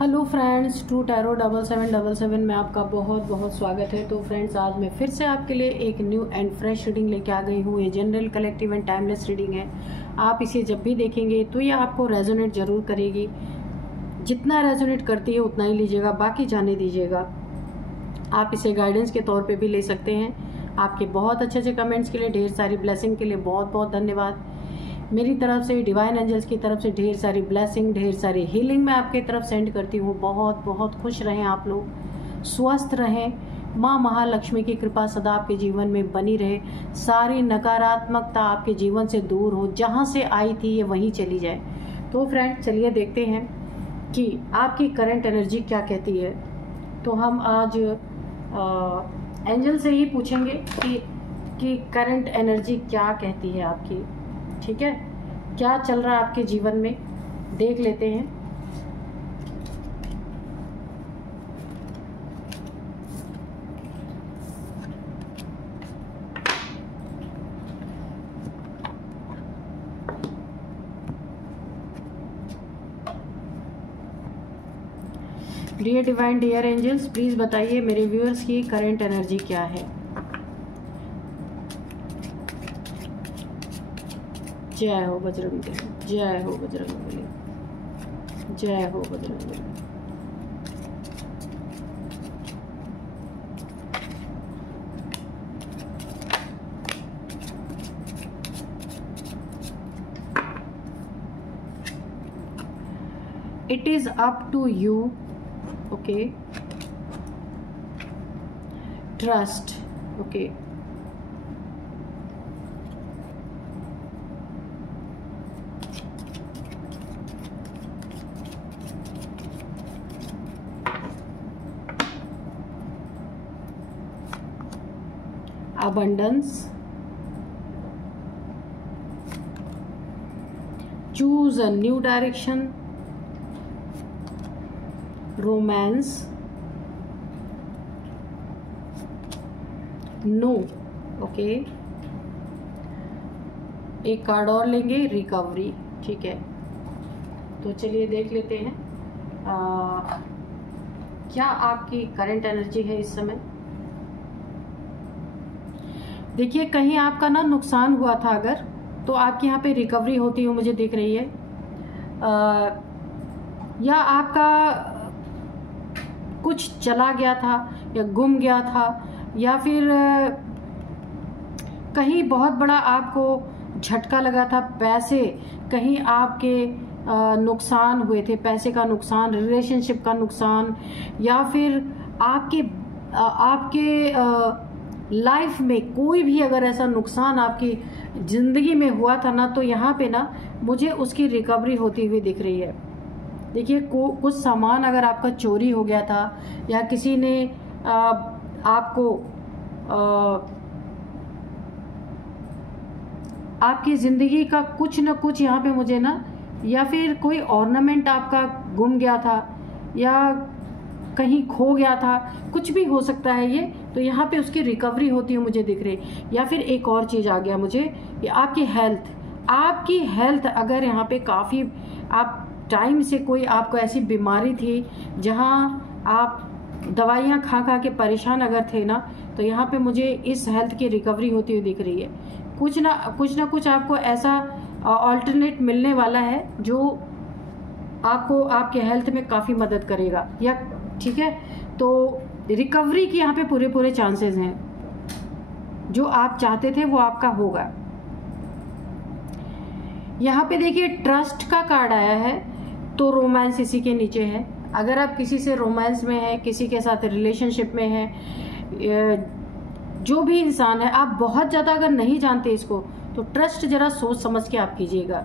Hello friends, true tarot 7777 में आपका बहुत बहुत स्वागत है। तो फ्रेंड्स, आज मैं फिर से आपके लिए एक न्यू एंड फ्रेश रीडिंग लेके आ गई हूँ। ये general, collective and timeless reading है। आप इसे जब भी देखेंगे तो ये आपको रेजोनेट जरूर करेगी। जितना रेजोनेट करती है उतना ही लीजिएगा, बाकी जाने दीजिएगा। आप इसे गाइडेंस के तौर पर भी ले सकते हैं। आपके बहुत अच्छे अच्छे कमेंट्स के लिए, ढेर सारी ब्लेसिंग के लिए बहुत बहुत धन्यवाद। मेरी तरफ से, डिवाइन एंजल्स की तरफ से ढेर सारी ब्लेसिंग, ढेर सारी हीलिंग मैं आपकी तरफ सेंड करती हूँ। बहुत बहुत खुश रहें आप लोग, स्वस्थ रहें। माँ महालक्ष्मी की कृपा सदा आपके जीवन में बनी रहे। सारी नकारात्मकता आपके जीवन से दूर हो, जहाँ से आई थी ये वहीं चली जाए। तो फ्रेंड, चलिए देखते हैं कि आपकी करंट एनर्जी क्या कहती है। तो हम आज एंजल से ही पूछेंगे कि करंट एनर्जी क्या कहती है आपकी। ठीक है, क्या चल रहा है आपके जीवन में, देख लेते हैं। Dear divine, dear angels, please बताइए मेरे व्यूअर्स की करंट एनर्जी क्या है। जय हो बजरंगबली, जय हो बजरंगबली, जय हो Bajrangbali. It is up to you, okay? Trust, okay? Abundance, choose a new direction, romance, no, okay. एक कार्ड और लेंगे, रिकवरी। ठीक है, तो चलिए देख लेते हैं क्या आपकी करंट एनर्जी है इस समय। देखिए, कहीं आपका ना नुकसान हुआ था अगर, तो आपके यहाँ पे रिकवरी होती हुई मुझे दिख रही है। या आपका कुछ चला गया था या गुम गया था, या फिर कहीं बहुत बड़ा आपको झटका लगा था। पैसे कहीं आपके नुकसान हुए थे, पैसे का नुकसान, रिलेशनशिप का नुकसान, या फिर आपके लाइफ में कोई भी अगर ऐसा नुकसान आपकी ज़िंदगी में हुआ था ना, तो यहाँ पे ना मुझे उसकी रिकवरी होती हुई दिख रही है। देखिए, कुछ सामान अगर आपका चोरी हो गया था, या किसी ने आपको आपकी ज़िंदगी का कुछ न कुछ यहाँ पे मुझे ना, या फिर कोई ऑर्नामेंट आपका गुम गया था या कहीं खो गया था, कुछ भी हो सकता है ये। तो यहाँ पे उसकी रिकवरी होती हुई मुझे दिख रही। या फिर एक और चीज़ आ गया मुझे, ये आपकी हेल्थ अगर यहाँ पे काफ़ी आप टाइम से कोई आपको ऐसी बीमारी थी जहाँ आप दवाइयाँ खा खा के परेशान अगर थे ना, तो यहाँ पे मुझे इस हेल्थ की रिकवरी होती हुई दिख रही है। कुछ ना कुछ आपको ऐसा ऑल्टरनेट मिलने वाला है जो आपको आपके हेल्थ में काफ़ी मदद करेगा। या ठीक है, तो रिकवरी की यहाँ पे पूरे चांसेस हैं। जो आप चाहते थे वो आपका होगा। यहाँ पे देखिए, ट्रस्ट का कार्ड आया है, तो रोमांस इसी के नीचे है। अगर आप किसी से रोमांस में है, किसी के साथ रिलेशनशिप में है, जो भी इंसान है, आप बहुत ज़्यादा अगर नहीं जानते इसको, तो ट्रस्ट जरा सोच समझ के आप कीजिएगा।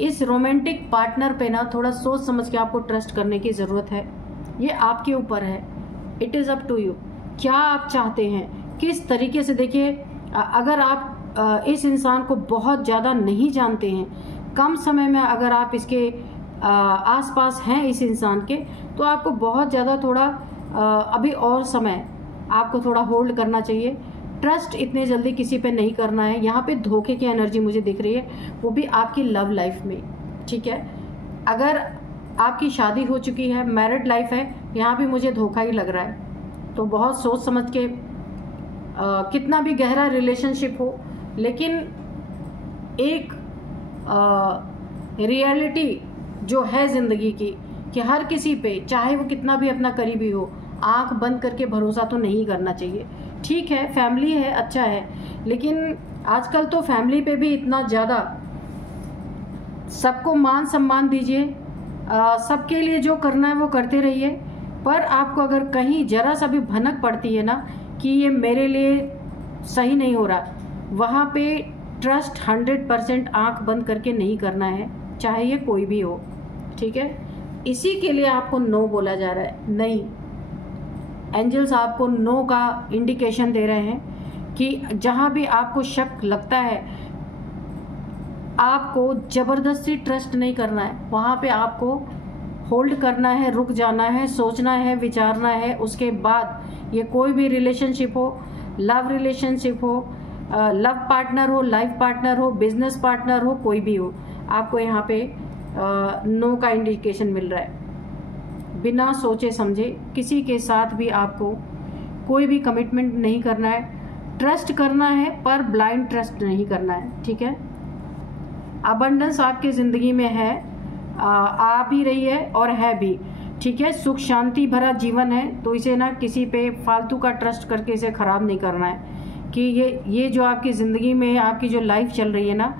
इस रोमांटिक पार्टनर पे ना थोड़ा सोच समझ के आपको ट्रस्ट करने की ज़रूरत है। ये आपके ऊपर है, it is up to you. क्या आप चाहते हैं, किस तरीके से। देखिए, अगर आप इस इंसान को बहुत ज़्यादा नहीं जानते हैं, कम समय में अगर आप इसके आसपास हैं इस इंसान के, तो आपको बहुत ज़्यादा थोड़ा अभी और समय आपको थोड़ा होल्ड करना चाहिए। ट्रस्ट इतने जल्दी किसी पे नहीं करना है। यहाँ पे धोखे की एनर्जी मुझे दिख रही है, वो भी आपकी लव लाइफ में। ठीक है, अगर आपकी शादी हो चुकी है, मैरिड लाइफ है, यहाँ भी मुझे धोखा ही लग रहा है। तो बहुत सोच समझ के कितना भी गहरा रिलेशनशिप हो, लेकिन एक रियलिटी जो है ज़िंदगी की कि हर किसी पे, चाहे वो कितना भी अपना करीबी हो, आंख बंद करके भरोसा तो नहीं करना चाहिए। ठीक है, फैमिली है, अच्छा है, लेकिन आजकल तो फैमिली पे भी इतना ज़्यादा, सबको मान सम्मान दीजिए, सबके लिए जो करना है वो करते रहिए, पर आपको अगर कहीं जरा सा भी भनक पड़ती है ना कि ये मेरे लिए सही नहीं हो रहा, वहाँ पे ट्रस्ट 100% आंख बंद करके नहीं करना है, चाहे ये कोई भी हो। ठीक है, इसी के लिए आपको नो बोला जा रहा है। नहीं, एंजल्स आपको नो का इंडिकेशन दे रहे हैं कि जहाँ भी आपको शक लगता है, आपको जबरदस्ती ट्रस्ट नहीं करना है, वहाँ पे आपको होल्ड करना है, रुक जाना है, सोचना है, विचारना है। उसके बाद ये कोई भी रिलेशनशिप हो, लव रिलेशनशिप हो, लव पार्टनर हो, लाइफ पार्टनर हो, बिजनेस पार्टनर हो, कोई भी हो, आपको यहाँ पे नो का इंडिकेशन मिल रहा है। बिना सोचे समझे किसी के साथ भी आपको कोई भी कमिटमेंट नहीं करना है, ट्रस्ट करना है पर ब्लाइंड ट्रस्ट नहीं करना है। ठीक है, अबंडेंस आपकी ज़िंदगी में है, आ भी रही है और है भी। ठीक है, सुख शांति भरा जीवन है, तो इसे ना किसी पे फालतू का ट्रस्ट करके इसे ख़राब नहीं करना है कि ये जो आपकी ज़िंदगी में आपकी जो लाइफ चल रही है ना,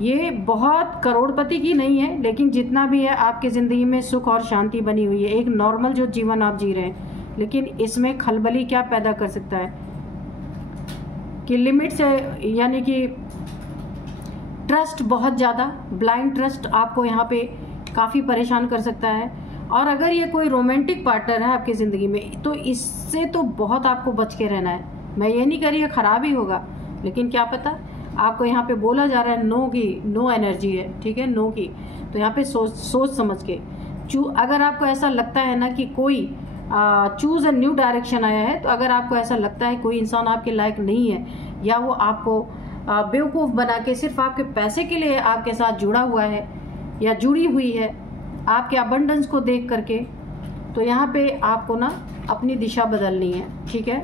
ये बहुत करोड़पति की नहीं है, लेकिन जितना भी है आपकी ज़िंदगी में सुख और शांति बनी हुई है, एक नॉर्मल जो जीवन आप जी रहे हैं। लेकिन इसमें खलबली क्या पैदा कर सकता है कि लिमिट से, यानी कि ट्रस्ट बहुत ज़्यादा, ब्लाइंड ट्रस्ट आपको यहाँ पे काफ़ी परेशान कर सकता है। और अगर ये कोई रोमांटिक पार्टनर है आपकी ज़िंदगी में, तो इससे तो बहुत आपको बच के रहना है। मैं ये नहीं कह रही है ख़राब ही होगा, लेकिन क्या पता, आपको यहाँ पे बोला जा रहा है नो की, नो एनर्जी है। ठीक है, नो की, तो यहाँ पे सोच समझ के अगर आपको ऐसा लगता है ना कि कोई चूज़ अ न्यू डायरेक्शन आया है, तो अगर आपको ऐसा लगता है कोई इंसान आपके लायक नहीं है, या वो आपको बेवकूफ़ बना के सिर्फ आपके पैसे के लिए आपके साथ जुड़ा हुआ है या जुड़ी हुई है, आपके अबंडेंस को देख करके, तो यहाँ पे आपको ना अपनी दिशा बदलनी है। ठीक है,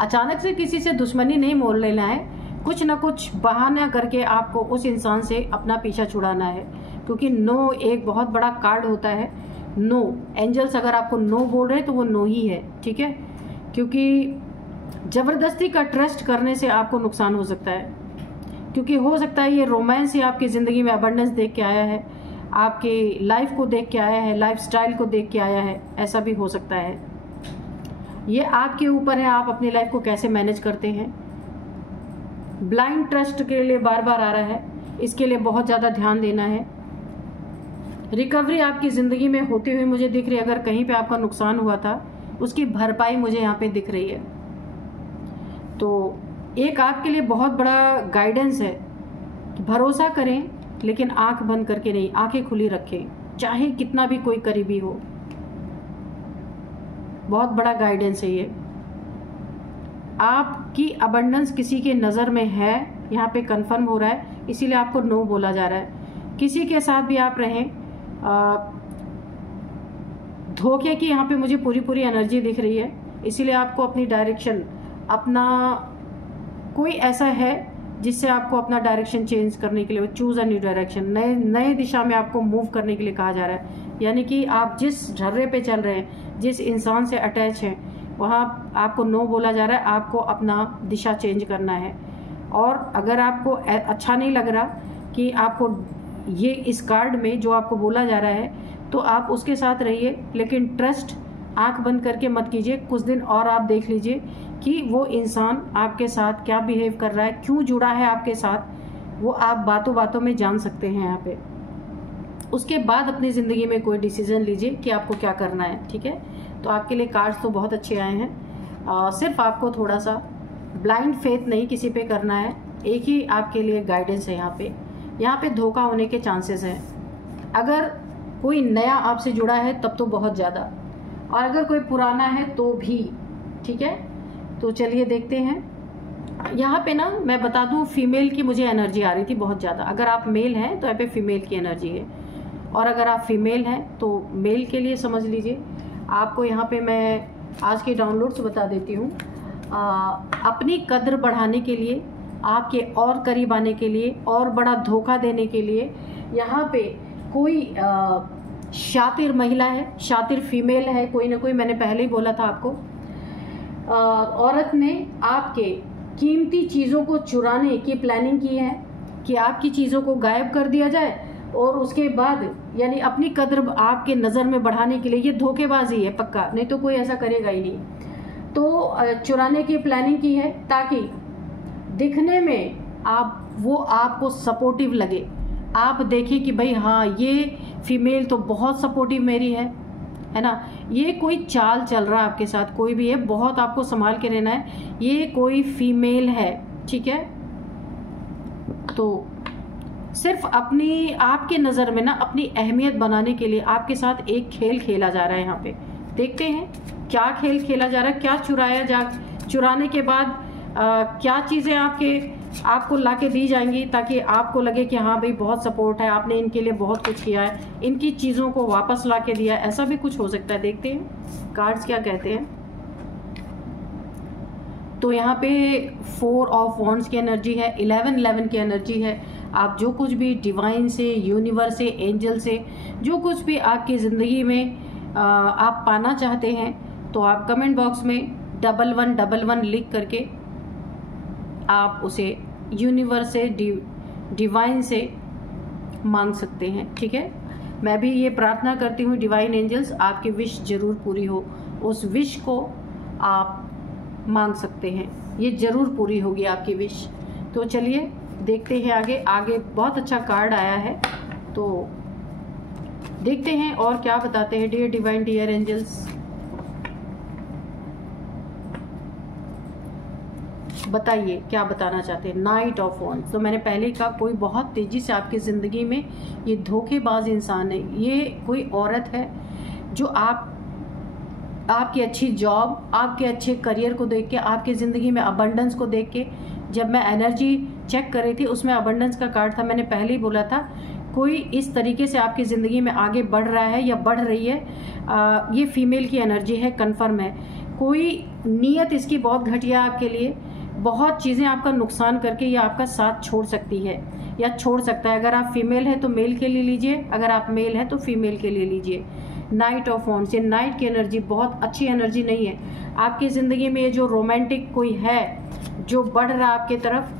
अचानक से किसी से दुश्मनी नहीं मोल लेना है, कुछ ना कुछ बहाना करके आपको उस इंसान से अपना पीछा छुड़ाना है, क्योंकि नो एक बहुत बड़ा कार्ड होता है। नो, एंजल्स अगर आपको नो बोल रहे हैं तो वो नो ही है। ठीक है, क्योंकि ज़बरदस्ती का ट्रस्ट करने से आपको नुकसान हो सकता है, क्योंकि हो सकता है ये रोमांस ही आपकी ज़िंदगी में अबंडेंस देख के आया है, आपकी लाइफ को देख के आया है, लाइफ स्टाइल को देख के आया है, ऐसा भी हो सकता है। ये आपके ऊपर है, आप अपनी लाइफ को कैसे मैनेज करते हैं। ब्लाइंड ट्रस्ट के लिए बार बार आ रहा है, इसके लिए बहुत ज़्यादा ध्यान देना है। रिकवरी आपकी ज़िंदगी में होती हुई मुझे दिख रही है। अगर कहीं पे आपका नुकसान हुआ था, उसकी भरपाई मुझे यहाँ पे दिख रही है। तो एक आपके लिए बहुत बड़ा गाइडेंस है कि भरोसा करें, लेकिन आंख बंद करके नहीं, आंखें खुली रखें, चाहे कितना भी कोई करीबी हो। बहुत बड़ा गाइडेंस है ये। आपकी अबंडेंस किसी के नज़र में है, यहाँ पे कंफर्म हो रहा है, इसीलिए आपको नो बोला जा रहा है। किसी के साथ भी आप रहें, धोखे की यहाँ पे मुझे पूरी एनर्जी दिख रही है, इसीलिए आपको अपनी डायरेक्शन, अपना कोई ऐसा है जिससे आपको अपना डायरेक्शन चेंज करने के लिए, चूज़ अ न्यू डायरेक्शन, नए दिशा में आपको मूव करने के लिए कहा जा रहा है। यानी कि आप जिस ढर्रे पे चल रहे हैं, जिस इंसान से अटैच हैं, वहाँ आपको नो बोला जा रहा है, आपको अपना दिशा चेंज करना है। और अगर आपको अच्छा नहीं लग रहा कि आपको ये इस कार्ड में जो आपको बोला जा रहा है, तो आप उसके साथ रहिए, लेकिन ट्रस्ट आंख बंद करके मत कीजिए। कुछ दिन और आप देख लीजिए कि वो इंसान आपके साथ क्या बिहेव कर रहा है, क्यों जुड़ा है आपके साथ, वो आप बातों बातों में जान सकते हैं यहाँ पे। उसके बाद अपनी ज़िंदगी में कोई डिसीजन लीजिए कि आपको क्या करना है। ठीक है, तो आपके लिए कार्ड्स तो बहुत अच्छे आए हैं, सिर्फ आपको थोड़ा सा ब्लाइंड फेथ नहीं किसी पे करना है। एक ही आपके लिए गाइडेंस है यहाँ पे धोखा होने के चांसेस हैं। अगर कोई नया आपसे जुड़ा है तब तो बहुत ज़्यादा, और अगर कोई पुराना है तो भी। ठीक है, तो चलिए देखते हैं। यहाँ पे ना मैं बता दूँ, फीमेल की मुझे एनर्जी आ रही थी बहुत ज़्यादा। अगर आप मेल हैं तो यहाँ पे फीमेल की एनर्जी है, और अगर आप फीमेल हैं तो मेल के लिए समझ लीजिए। आपको यहाँ पे मैं आज के डाउनलोड्स बता देती हूँ। अपनी कद्र बढ़ाने के लिए, आपके और करीब आने के लिए, और बड़ा धोखा देने के लिए यहाँ पे कोई शातिर महिला है, शातिर फीमेल है, कोई ना कोई, मैंने पहले ही बोला था आपको, औरत ने आपके कीमती चीज़ों को चुराने की प्लानिंग की है कि आपकी चीज़ों को गायब कर दिया जाए और उसके बाद यानी अपनी कद्र आपके नज़र में बढ़ाने के लिए। ये धोखेबाजी है पक्का, नहीं तो कोई ऐसा करेगा ही नहीं। तो चुराने की प्लानिंग की है ताकि दिखने में वो आपको सपोर्टिव लगे। आप देखें कि भाई हाँ, ये फीमेल तो बहुत सपोर्टिव मेरी है ना। ये कोई चाल चल रहा है आपके साथ, कोई भी है, बहुत आपको संभाल के रहना है। ये कोई फीमेल है, ठीक है। तो सिर्फ अपनी आपके नज़र में ना अपनी अहमियत बनाने के लिए आपके साथ एक खेल खेला जा रहा है। यहाँ पे देखते हैं क्या खेल खेला जा रहा है, क्या चुराने के बाद क्या चीज़ें आपको लाके दी जाएंगी ताकि आपको लगे कि हाँ भाई बहुत सपोर्ट है, आपने इनके लिए बहुत कुछ किया है, इनकी चीज़ों को वापस लाके दिया है। ऐसा भी कुछ हो सकता है। देखते हैं कार्ड्स क्या कहते हैं। तो यहाँ पे 4 ऑफ वॉन्ड्स की एनर्जी है, 11 की एनर्जी है। आप जो कुछ भी डिवाइन से, यूनिवर्स से, एंजल से जो कुछ भी आपकी ज़िंदगी में आप पाना चाहते हैं तो आप कमेंट बॉक्स में 1111 लिख करके आप उसे यूनिवर्स से, डिवाइन से मांग सकते हैं, ठीक है। मैं भी ये प्रार्थना करती हूँ डिवाइन एंजल्स आपकी विश जरूर पूरी हो। उस विश को आप मांग सकते हैं, ये जरूर पूरी होगी आपकी विश। तो चलिए देखते हैं आगे बहुत अच्छा कार्ड आया है, तो देखते हैं और क्या बताते हैं। डियर डिवाइन, डियर एंजल्स, बताइए क्या बताना चाहते हैं। नाइट ऑफ वॉन्ड्स, तो मैंने पहले ही कहा कोई बहुत तेजी से आपकी ज़िंदगी में ये धोखेबाज इंसान है। ये कोई औरत है जो आपकी अच्छी जॉब, आपके अच्छे करियर को देख के, आपकी ज़िंदगी में अबंडेंस को देख के, जब मैं एनर्जी चेक कर रही थी उसमें अबंडेंस का कार्ड था। मैंने पहले ही बोला था कोई इस तरीके से आपकी ज़िंदगी में आगे बढ़ रहा है या बढ़ रही है। ये फीमेल की एनर्जी है, कन्फर्म है। कोई नीयत इसकी बहुत घटिया आपके लिए, बहुत चीज़ें आपका नुकसान करके ये आपका साथ छोड़ सकती है या छोड़ सकता है। अगर आप फीमेल है तो मेल के लिए लीजिए, अगर आप मेल है तो फीमेल के लिए लीजिए। नाइट ऑफ वॉन्ड्स, ये नाइट की एनर्जी बहुत अच्छी एनर्जी नहीं है। आपकी ज़िंदगी में ये जो रोमांटिक कोई है जो बढ़ रहा है आपके तरफ,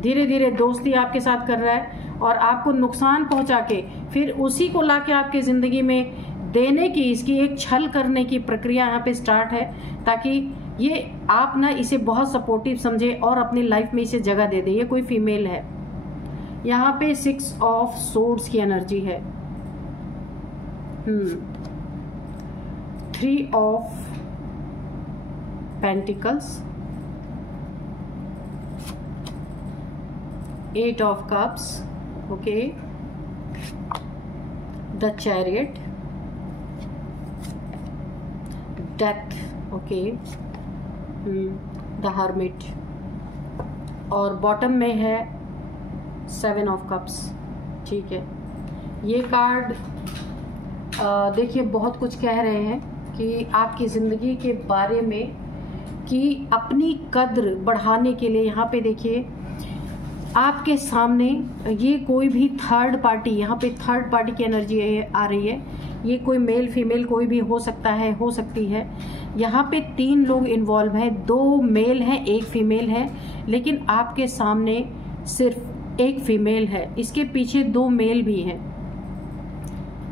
धीरे धीरे दोस्ती आपके साथ कर रहा है और आपको नुकसान पहुंचा के फिर उसी को लाके आपकी ज़िंदगी में देने की, इसकी एक छल करने की प्रक्रिया यहाँ पे स्टार्ट है ताकि ये आप ना इसे बहुत सपोर्टिव समझे और अपनी लाइफ में इसे जगह दे दे। ये कोई फीमेल है। यहाँ पे 6 ऑफ सोर्ड्स की एनर्जी है, 3 of pentacles, 8 of cups, okay, the chariot, death, okay, the hermit, और बॉटम में है 7 ऑफ कप्स, ठीक है। ये कार्ड देखिए बहुत कुछ कह रहे हैं कि आपकी ज़िंदगी के बारे में कि अपनी कद्र बढ़ाने के लिए यहाँ पे देखिए आपके सामने ये कोई भी थर्ड पार्टी, यहाँ पे थर्ड पार्टी की एनर्जी आ रही है। ये कोई मेल फीमेल कोई भी हो सकता है, हो सकती है। यहाँ पे 3 लोग इन्वॉल्व हैं, 2 मेल हैं, 1 फीमेल है, लेकिन आपके सामने सिर्फ 1 फीमेल है, इसके पीछे 2 मेल भी हैं।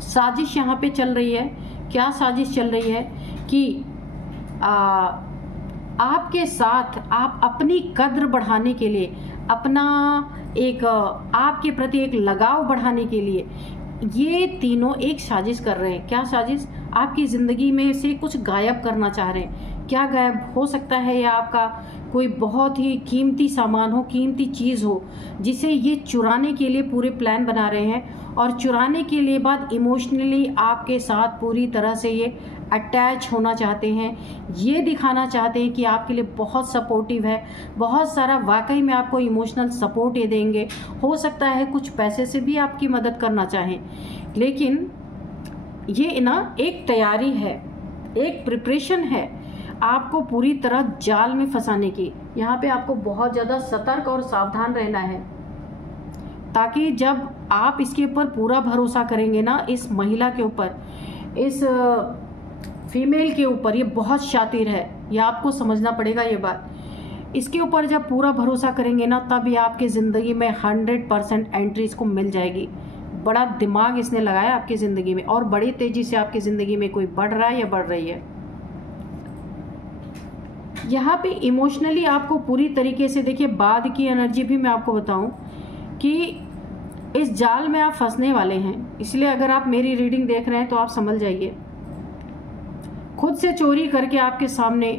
साजिश यहाँ पे चल रही है। क्या साजिश चल रही है कि आपके साथ आप अपनी कद्र बढ़ाने के लिए, अपना एक आपके प्रति एक लगाव बढ़ाने के लिए ये तीनों एक साजिश कर रहे हैं। क्या साजिश? आपकी ज़िंदगी में से कुछ गायब करना चाह रहे हैं क्या गायब हो सकता है, या आपका कोई बहुत ही कीमती सामान हो, कीमती चीज़ हो, जिसे ये चुराने के लिए पूरे प्लान बना रहे हैं, और चुराने के लिए बाद इमोशनली आपके साथ पूरी तरह से ये अटैच होना चाहते हैं, ये दिखाना चाहते हैं कि आपके लिए बहुत सपोर्टिव है, बहुत सारा वाकई में आपको इमोशनल सपोर्ट ये देंगे। हो सकता है कुछ पैसे से भी आपकी मदद करना चाहें, लेकिन ये ना एक तैयारी है, एक प्रिपरेशन है आपको पूरी तरह जाल में फंसाने की। यहाँ पे आपको बहुत ज़्यादा सतर्क और सावधान रहना है, ताकि जब आप इसके ऊपर पूरा भरोसा करेंगे ना, इस महिला के ऊपर, इस फीमेल के ऊपर, ये बहुत शातिर है, ये आपको समझना पड़ेगा ये बात। इसके ऊपर जब पूरा भरोसा करेंगे ना, तब ये आपकी ज़िंदगी में 100% एंट्री इसको मिल जाएगी। बड़ा दिमाग इसने लगाया आपकी ज़िंदगी में, और बड़ी तेज़ी से आपकी ज़िंदगी में कोई बढ़ रहा है या बढ़ रही है। यहाँ पे इमोशनली आपको पूरी तरीके से, देखिए बाद की एनर्जी भी मैं आपको बताऊं कि इस जाल में आप फंसने वाले हैं। इसलिए अगर आप मेरी रीडिंग देख रहे हैं तो आप समझ जाइए, खुद से चोरी करके आपके सामने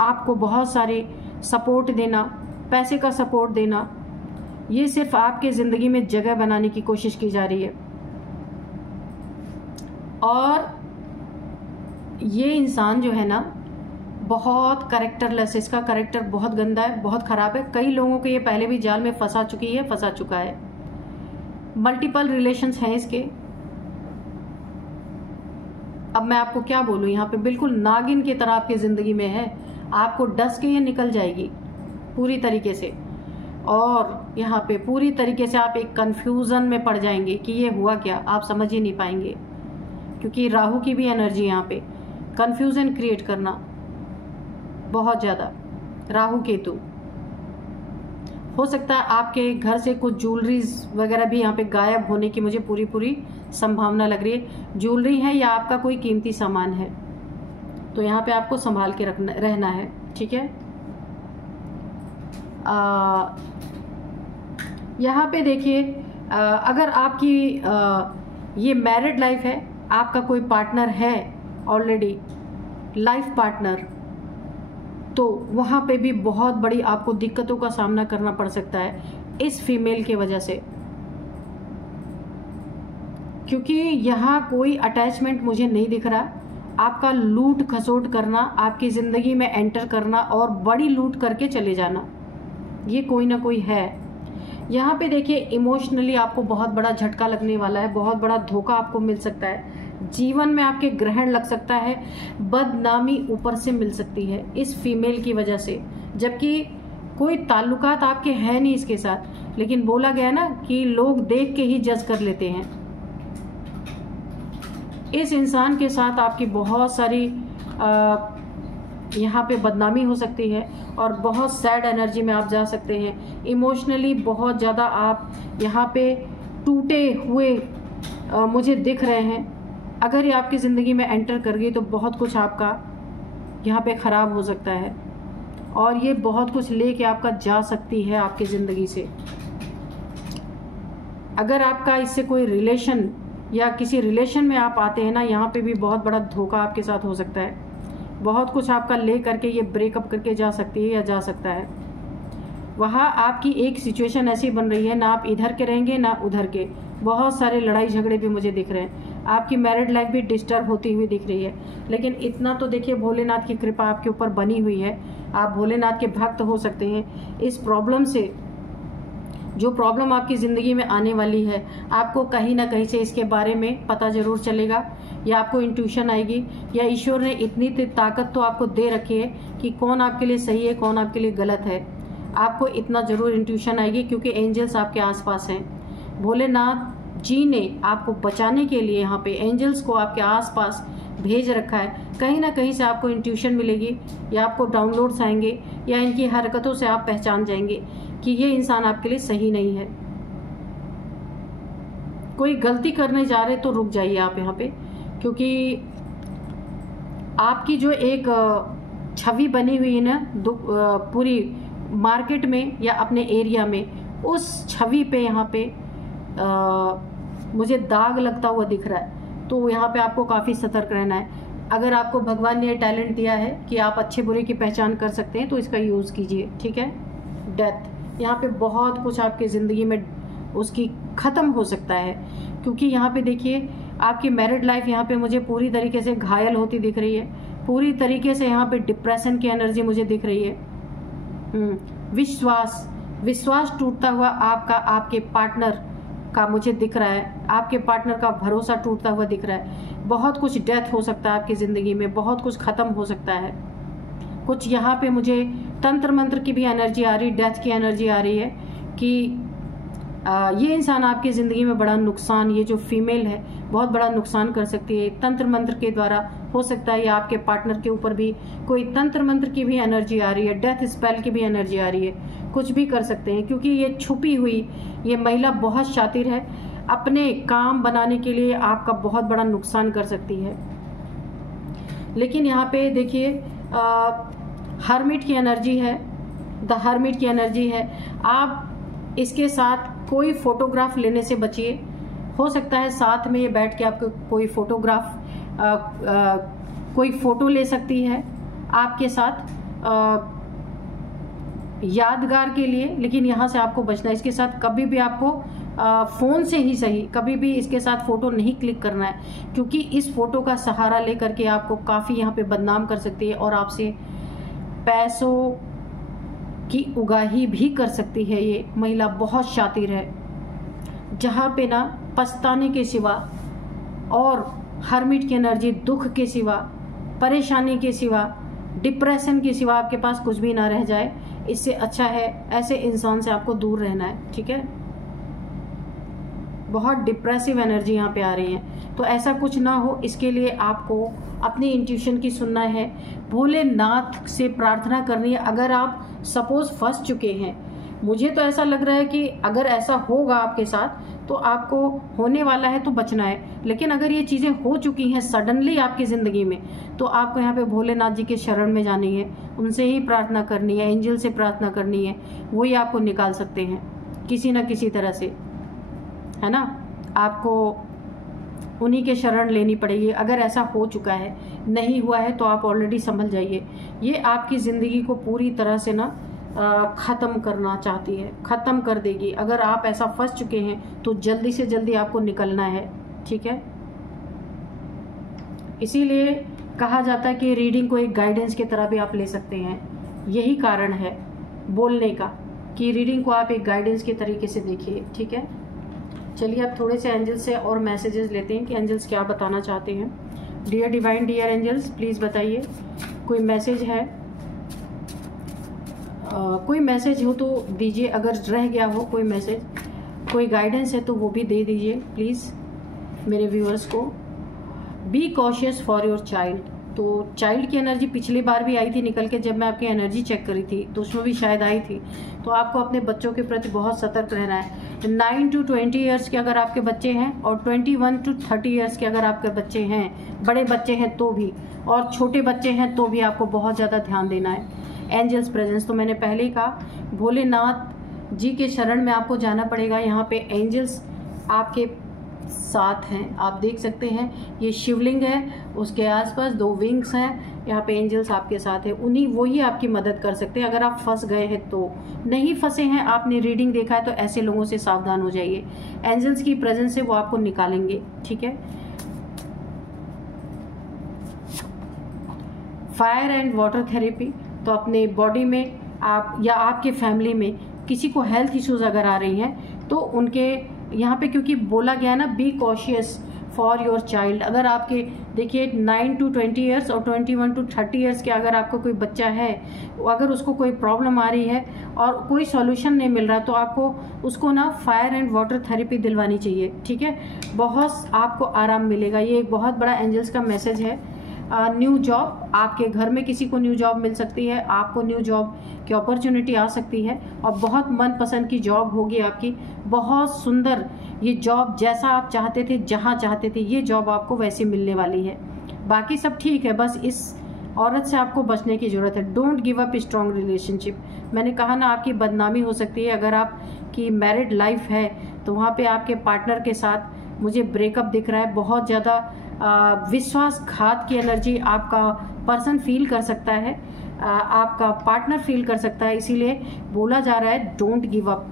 आपको बहुत सारे सपोर्ट देना, पैसे का सपोर्ट देना, ये सिर्फ आपके ज़िंदगी में जगह बनाने की कोशिश की जा रही है। और ये इंसान जो है ना, बहुत कैरेक्टरलेस, इसका कैरेक्टर बहुत गंदा है, बहुत ख़राब है। कई लोगों को ये पहले भी जाल में फंसा चुका है। मल्टीपल रिलेशंस हैं इसके। अब मैं आपको क्या बोलूँ, यहाँ पे बिल्कुल नागिन की तरह आपकी ज़िंदगी में है, आपको डस के ये निकल जाएगी पूरी तरीके से। और यहाँ पे पूरी तरीके से आप एक कंफ्यूजन में पड़ जाएंगे कि ये हुआ क्या, आप समझ ही नहीं पाएंगे, क्योंकि राहु की भी एनर्जी यहाँ पे, कंफ्यूजन क्रिएट करना बहुत ज़्यादा, राहु केतु। हो सकता है आपके घर से कुछ ज्वेलरीज वगैरह भी यहाँ पे गायब होने की मुझे पूरी संभावना लग रही है। ज्वेलरी है या आपका कोई कीमती सामान है, तो यहाँ पे आपको संभाल के रहना है, ठीक है। यहाँ पे देखिए, अगर आपकी ये मैरिड लाइफ है, आपका कोई पार्टनर है ऑलरेडी, लाइफ पार्टनर, तो वहाँ पे भी बहुत बड़ी आपको दिक्कतों का सामना करना पड़ सकता है इस फीमेल की वजह से, क्योंकि यहाँ कोई अटैचमेंट मुझे नहीं दिख रहा। आपका लूट खसोट करना, आपकी ज़िंदगी में एंटर करना और बड़ी लूट करके चले जाना, ये कोई ना कोई है। यहाँ पे देखिए, इमोशनली आपको बहुत बड़ा झटका लगने वाला है, बहुत बड़ा धोखा आपको मिल सकता है, जीवन में आपके ग्रहण लग सकता है, बदनामी ऊपर से मिल सकती है इस फीमेल की वजह से, जबकि कोई ताल्लुकात आपके हैं नहीं इसके साथ। लेकिन बोला गया ना कि लोग देख के ही जज कर लेते हैं। इस इंसान के साथ आपकी बहुत सारी यहाँ पे बदनामी हो सकती है, और बहुत सैड एनर्जी में आप जा सकते हैं। इमोशनली बहुत ज़्यादा आप यहाँ पे टूटे हुए मुझे दिख रहे हैं। अगर ये आपकी ज़िंदगी में एंटर कर गई तो बहुत कुछ आपका यहाँ पे ख़राब हो सकता है, और ये बहुत कुछ लेके आपका जा सकती है आपकी ज़िंदगी से। अगर आपका इससे कोई रिलेशन या किसी रिलेशन में आप आते हैं ना, यहाँ पे भी बहुत बड़ा धोखा आपके साथ हो सकता है। बहुत कुछ आपका ले करके ये ब्रेकअप करके जा सकती है या जा सकता है। वहाँ आपकी एक सिचुएशन ऐसी बन रही है, ना आप इधर के रहेंगे ना उधर के, बहुत सारे लड़ाई झगड़े भी मुझे दिख रहे हैं। आपकी मैरिड लाइफ भी डिस्टर्ब होती हुई दिख रही है। लेकिन इतना तो देखिए, भोलेनाथ की कृपा आपके ऊपर बनी हुई है, आप भोलेनाथ के भक्त हो सकते हैं। इस प्रॉब्लम से, जो प्रॉब्लम आपकी ज़िंदगी में आने वाली है, आपको कहीं ना कहीं से इसके बारे में पता ज़रूर चलेगा, या आपको इंट्यूशन आएगी, या ईश्वर ने इतनी ताकत तो आपको दे रखी है कि कौन आपके लिए सही है, कौन आपके लिए गलत है। आपको इतना ज़रूर इंट्यूशन आएगी, क्योंकि एंजल्स आपके आसपास हैं। भोलेनाथ जी ने आपको बचाने के लिए यहाँ पे एंजल्स को आपके आसपास भेज रखा है। कहीं ना कहीं से आपको इंट्यूशन मिलेगी, या आपको डाउनलोड्स आएंगे, या इनकी हरकतों से आप पहचान जाएंगे कि ये इंसान आपके लिए सही नहीं है। कोई गलती करने जा रहे तो रुक जाइए आप यहाँ पे, क्योंकि आपकी जो एक छवि बनी हुई है ना पूरी मार्केट में या अपने एरिया में, उस छवि पे यहाँ पे मुझे दाग लगता हुआ दिख रहा है। तो यहाँ पे आपको काफ़ी सतर्क रहना है। अगर आपको भगवान ने ये टैलेंट दिया है कि आप अच्छे बुरे की पहचान कर सकते हैं तो इसका यूज़ कीजिए, ठीक है। डेथ, यहाँ पे बहुत कुछ आपकी ज़िंदगी में उसकी ख़त्म हो सकता है, क्योंकि यहाँ पे देखिए आपकी मैरिड लाइफ यहाँ पे मुझे पूरी तरीके से घायल होती दिख रही है, पूरी तरीके से यहाँ पे डिप्रेशन की एनर्जी मुझे दिख रही है। विश्वास टूटता हुआ आपके पार्टनर का मुझे दिख रहा है, आपके पार्टनर का भरोसा टूटता हुआ दिख रहा है। बहुत कुछ डेथ हो सकता है आपकी ज़िंदगी में, बहुत कुछ ख़त्म हो सकता है। कुछ यहाँ पे मुझे तंत्र मंत्र की भी एनर्जी आ रही, डेथ की एनर्जी आ रही है कि ये इंसान आपकी ज़िंदगी में बड़ा नुकसान, ये जो फीमेल है बहुत बड़ा नुकसान कर सकती है तंत्र मंत्र के द्वारा। हो सकता है या आपके पार्टनर के ऊपर भी कोई तंत्र मंत्र की भी एनर्जी आ रही है, डेथ स्पेल की भी एनर्जी आ रही है, कुछ भी कर सकते हैं, क्योंकि ये छुपी हुई ये महिला बहुत शातिर है, अपने काम बनाने के लिए आपका बहुत बड़ा नुकसान कर सकती है। लेकिन यहाँ पे देखिए हर्मिट की एनर्जी है, द हर्मिट की एनर्जी है। आप इसके साथ कोई फोटोग्राफ लेने से बचिए। हो सकता है साथ में ये बैठ के आपको कोई फोटोग्राफ कोई फोटो ले सकती है आपके साथ यादगार के लिए, लेकिन यहाँ से आपको बचना है। इसके साथ कभी भी आपको फ़ोन से ही सही कभी भी इसके साथ फ़ोटो नहीं क्लिक करना है, क्योंकि इस फोटो का सहारा लेकर के आपको काफ़ी यहाँ पे बदनाम कर सकती है और आपसे पैसों की उगाही भी कर सकती है। ये महिला बहुत शातिर है, जहाँ पे ना पछताने के सिवा और हर्मिट की एनर्जी दुख के सिवा, परेशानी के सिवा, डिप्रेशन के सिवा आपके पास कुछ भी ना रह जाए। इससे अच्छा है ऐसे इंसान से आपको दूर रहना है, ठीक है। बहुत डिप्रेसिव एनर्जी यहाँ पे आ रही है, तो ऐसा कुछ ना हो इसके लिए आपको अपनी इंट्यूशन की सुनना है, भोलेनाथ से प्रार्थना करनी है। अगर आप सपोज फंस चुके हैं, मुझे तो ऐसा लग रहा है कि अगर ऐसा होगा आपके साथ तो आपको होने वाला है तो बचना है, लेकिन अगर ये चीज़ें हो चुकी हैं सडनली आपकी ज़िंदगी में तो आपको यहाँ पे भोलेनाथ जी के शरण में जानी है, उनसे ही प्रार्थना करनी है, एंजल से प्रार्थना करनी है, वही आपको निकाल सकते हैं किसी ना किसी तरह से, है ना। आपको उन्हीं के शरण लेनी पड़ेगी। अगर ऐसा हो चुका है, नहीं हुआ है तो आप ऑलरेडी संभल जाइए। ये आपकी ज़िंदगी को पूरी तरह से ना ख़त्म करना चाहती है, ख़त्म कर देगी। अगर आप ऐसा फंस चुके हैं तो जल्दी से जल्दी आपको निकलना है, ठीक है। इसीलिए कहा जाता है कि रीडिंग को एक गाइडेंस की तरह भी आप ले सकते हैं। यही कारण है बोलने का कि रीडिंग को आप एक गाइडेंस के तरीके से देखिए, ठीक है। चलिए अब थोड़े से एंजल्स से और मैसेजेस लेते हैं कि एंजल्स क्या बताना चाहते हैं। Dear divine, dear angels, please बताइए कोई मैसेज है, कोई मैसेज हो तो दीजिए। अगर रह गया हो कोई मैसेज, कोई गाइडेंस है तो वो भी दे दीजिए प्लीज़ मेरे व्यूअर्स को। Be cautious for your child, तो चाइल्ड की एनर्जी पिछली बार भी आई थी निकल के, जब मैं आपकी एनर्जी चेक करी थी तो उसमें भी शायद आई थी। तो आपको अपने बच्चों के प्रति बहुत सतर्क रहना है। 9 to 20 ईयर्स के अगर आपके बच्चे हैं और 21 to 30 ईयर्स के अगर आपके बच्चे हैं, बड़े बच्चे हैं तो भी, और छोटे बच्चे हैं तो भी आपको बहुत ज़्यादा ध्यान देना है। एंजल्स प्रेजेंस, तो मैंने पहले ही कहा भोलेनाथ जी के शरण में आपको जाना पड़ेगा। यहाँ पे एंजल्स आपके साथ हैं, आप देख सकते हैं ये शिवलिंग है, उसके आसपास 2 विंग्स हैं, यहाँ पे एंजल्स आपके साथ है। उन्हीं वही आपकी मदद कर सकते हैं अगर आप फंस गए हैं तो। नहीं फंसे हैं, आपने रीडिंग देखा है तो ऐसे लोगों से सावधान हो जाइए। एंजल्स की प्रेजेंस से वो आपको निकालेंगे, ठीक है। फायर एंड वाटर थेरेपी, तो अपने बॉडी में आप या आपके फैमिली में किसी को हेल्थ इश्यूज अगर आ रही हैं तो उनके यहाँ पे, क्योंकि बोला गया है ना be cautious for your child. अगर आपके देखिए 9 to 20 ईयर्स और 21 to 30 ईयर्स के अगर आपका कोई बच्चा है, अगर उसको कोई प्रॉब्लम आ रही है और कोई सॉल्यूशन नहीं मिल रहा तो आपको उसको ना फायर एंड वाटर थेरेपी दिलवानी चाहिए, ठीक है। बहुत आपको आराम मिलेगा। ये एक बहुत बड़ा एंजल्स का मैसेज है। न्यू जॉब, आपके घर में किसी को न्यू जॉब मिल सकती है, आपको न्यू जॉब की अपॉर्चुनिटी आ सकती है और बहुत मनपसंद की जॉब होगी आपकी, बहुत सुंदर ये जॉब, जैसा आप चाहते थे, जहां चाहते थे, ये जॉब आपको वैसे मिलने वाली है। बाकी सब ठीक है, बस इस औरत से आपको बचने की ज़रूरत है। Don't give up strong relationship. मैंने कहा ना आपकी बदनामी हो सकती है। अगर आपकी मैरिड लाइफ है तो वहाँ पे आपके पार्टनर के साथ मुझे ब्रेकअप दिख रहा है, बहुत ज़्यादा विश्वासघात की एनर्जी आपका पर्सन फील कर सकता है, आपका पार्टनर फील कर सकता है। इसीलिए बोला जा रहा है डोंट गिव अप।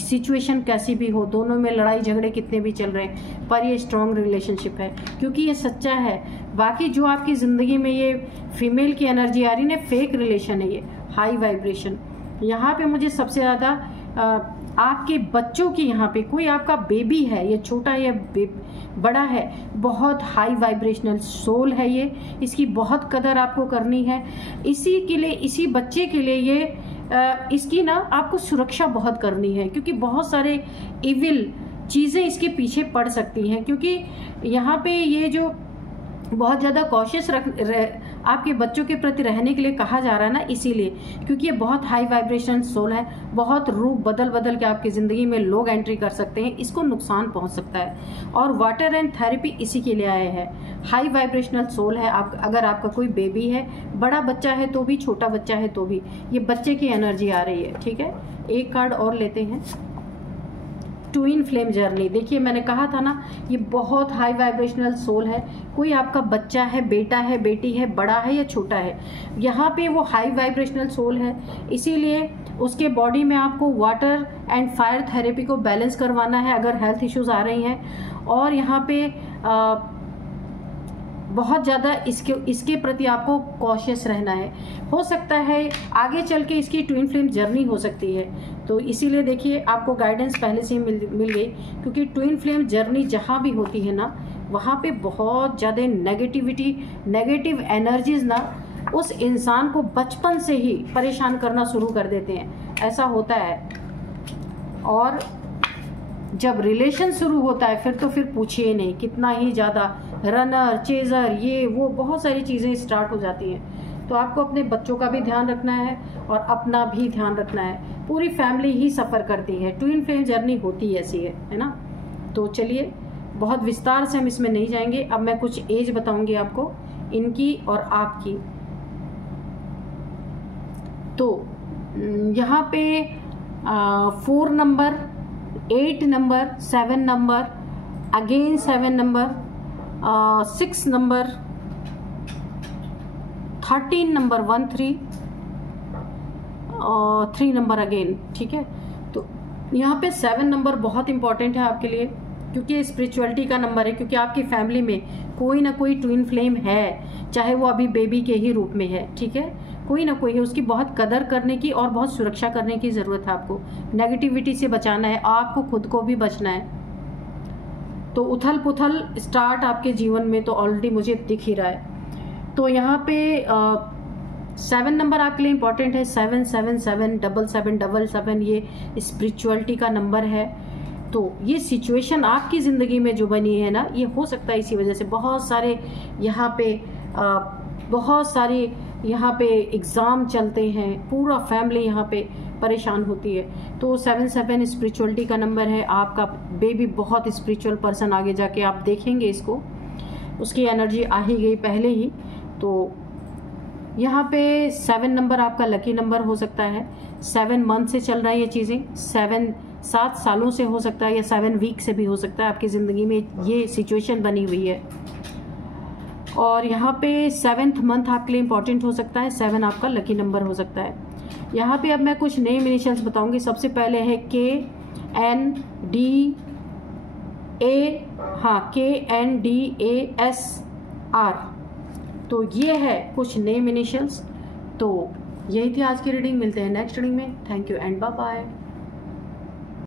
सिचुएशन कैसी भी हो, दोनों में लड़ाई झगड़े कितने भी चल रहे हैं, पर ये स्ट्रॉन्ग रिलेशनशिप है, क्योंकि ये सच्चा है। बाकी जो आपकी ज़िंदगी में ये फीमेल की एनर्जी आ रही है, फेक रिलेशन है, ये हाई वाइब्रेशन। यहाँ पे मुझे सबसे ज़्यादा आपके बच्चों की, यहाँ पे कोई आपका बेबी है, ये छोटा या बड़ा है, बहुत हाई वाइब्रेशनल सोल है ये, इसकी बहुत कदर आपको करनी है। इसी के लिए, इसी बच्चे के लिए ये इसकी ना आपको सुरक्षा बहुत करनी है, क्योंकि बहुत सारे इविल चीज़ें इसके पीछे पड़ सकती हैं। क्योंकि यहाँ पे ये जो बहुत ज़्यादा कॉशियस आपके बच्चों के प्रति रहने के लिए कहा जा रहा है ना, इसीलिए क्योंकि ये बहुत हाई वाइब्रेशन सोल है, बहुत रूप बदल बदल के आपकी ज़िंदगी में लोग एंट्री कर सकते हैं, इसको नुकसान पहुंच सकता है। और वाटर एंड थेरेपी इसी के लिए आए हैं। हाई वाइब्रेशनल सोल है। आप अगर आपका कोई बेबी है, बड़ा बच्चा है तो भी, छोटा बच्चा है तो भी, ये बच्चे की एनर्जी आ रही है। ठीक है, एक कार्ड और लेते हैं, ट्विन फ्लेम जर्नी। देखिए मैंने कहा था ना, ये बहुत हाई वाइब्रेशनल सोल है। कोई आपका बच्चा है, बेटा है, बेटी है, बड़ा है या छोटा है, यहाँ पे वो हाई वाइब्रेशनल सोल है। इसीलिए उसके बॉडी में आपको वाटर एंड फायर थेरेपी को बैलेंस करवाना है अगर हेल्थ इश्यूज आ रही हैं। और यहाँ पे बहुत ज़्यादा इसके प्रति आपको कॉशियस रहना है। हो सकता है आगे चल के इसकी ट्विन फ्लेम जर्नी हो सकती है, तो इसीलिए देखिए आपको गाइडेंस पहले से ही मिल गई, क्योंकि ट्विन फ्लेम जर्नी जहाँ भी होती है ना, वहाँ पे बहुत ज़्यादा नेगेटिविटी, नेगेटिव एनर्जीज ना उस इंसान को बचपन से ही परेशान करना शुरू कर देते हैं, ऐसा होता है। और जब रिलेशन शुरू होता है फिर तो फिर पूछिए नहीं, कितना ही ज़्यादा रनर चेजर, ये वो बहुत सारी चीज़ें स्टार्ट हो जाती हैं। तो आपको अपने बच्चों का भी ध्यान रखना है और अपना भी ध्यान रखना है। पूरी फैमिली ही सफ़र करती है, ट्विन फ्लेम जर्नी होती ऐसी है ना। तो चलिए, बहुत विस्तार से हम इसमें नहीं जाएंगे। अब मैं कुछ एज बताऊंगी आपको, इनकी और आपकी। तो यहाँ पे 4 number, 8 number, 7 number, again 7 number, 6 number, 13 number, 1 3, 3 number again. ठीक है, तो यहाँ पे 7 नंबर बहुत इंपॉर्टेंट है आपके लिए, क्योंकि स्पिरिचुअलिटी का नंबर है। क्योंकि आपकी फैमिली में कोई ना कोई ट्विन फ्लेम है, चाहे वो अभी बेबी के ही रूप में है। ठीक है, कोई ना कोई है, उसकी बहुत कदर करने की और बहुत सुरक्षा करने की ज़रूरत है। आपको नेगेटिविटी से बचाना है, आपको खुद को भी बचना है। तो उथल पुथल स्टार्ट आपके जीवन में तो ऑलरेडी मुझे दिख ही रहा है। तो यहाँ पे 7 नंबर आपके लिए इंपॉर्टेंट है। 7 7 7 7 7 7 7 ये स्पिरिचुअलिटी का नंबर है। तो ये सिचुएशन आपकी ज़िंदगी में जो बनी है ना, ये हो सकता है इसी वजह से बहुत सारे यहाँ पे एग्ज़ाम चलते हैं, पूरा फैमिली यहाँ पे परेशान होती है। तो 7 7 स्पिरिचुअलिटी का नंबर है। आपका बेबी बहुत स्पिरिचुअल पर्सन, आगे जाके आप देखेंगे इसको, उसकी एनर्जी आ ही गई पहले ही। तो यहाँ पे 7 नंबर आपका लकी नंबर हो सकता है। 7 मंथ से चल रहा है ये चीज़ें, 7 सालों से हो सकता है, या 7 वीक से भी हो सकता है। आपकी ज़िंदगी में ये सिचुएशन बनी हुई है। और यहाँ पे 7th मंथ आपके लिए इंपॉर्टेंट हो सकता है। 7 आपका लकी नंबर हो सकता है। यहाँ पे अब मैं कुछ नेम इनिशियल्स बताऊंगी। सबसे पहले है KNDASR। तो ये है कुछ नेम इनिशियल्स। तो यही थी आज की रीडिंग। मिलते हैं नेक्स्ट रीडिंग में। Thank you and bye bye.